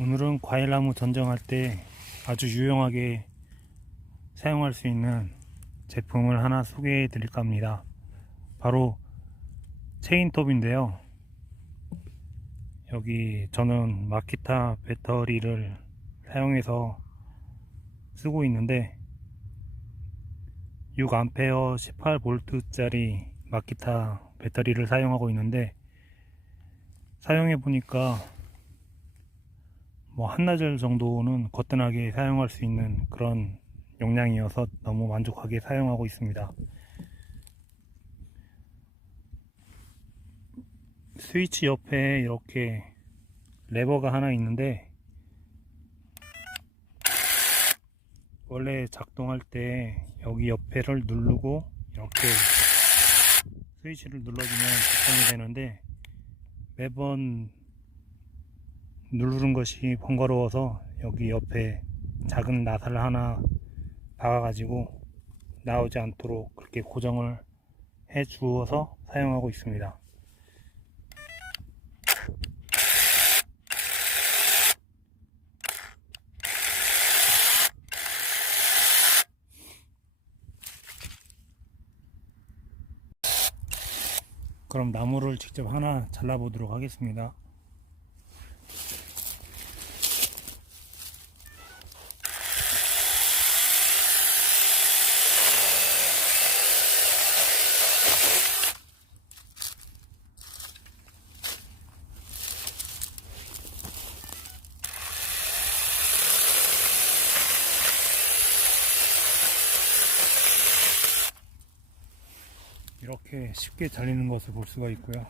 오늘은 과일나무 전정할 때 아주 유용하게 사용할 수 있는 제품을 하나 소개해 드릴까 합니다. 바로 체인톱인데요. 여기 저는 마키타 배터리를 사용해서 쓰고 있는데 6A 18V 짜리 마키타 배터리를 사용하고 있는데, 사용해 보니까 한나절 정도는 거뜬하게 사용할 수 있는 그런 용량이어서 너무 만족하게 사용하고 있습니다. 스위치 옆에 이렇게 레버가 하나 있는데, 원래 작동할 때 여기 옆에를 누르고 이렇게 스위치를 눌러주면 작동이 되는데, 매번 누르는 것이 번거로워서 여기 옆에 작은 나사를 하나 박아가지고 나오지 않도록 그렇게 고정을 해 주어서 사용하고 있습니다. 그럼 나무를 직접 하나 잘라 보도록 하겠습니다. 이렇게 쉽게 잘리는 것을 볼 수가 있고요.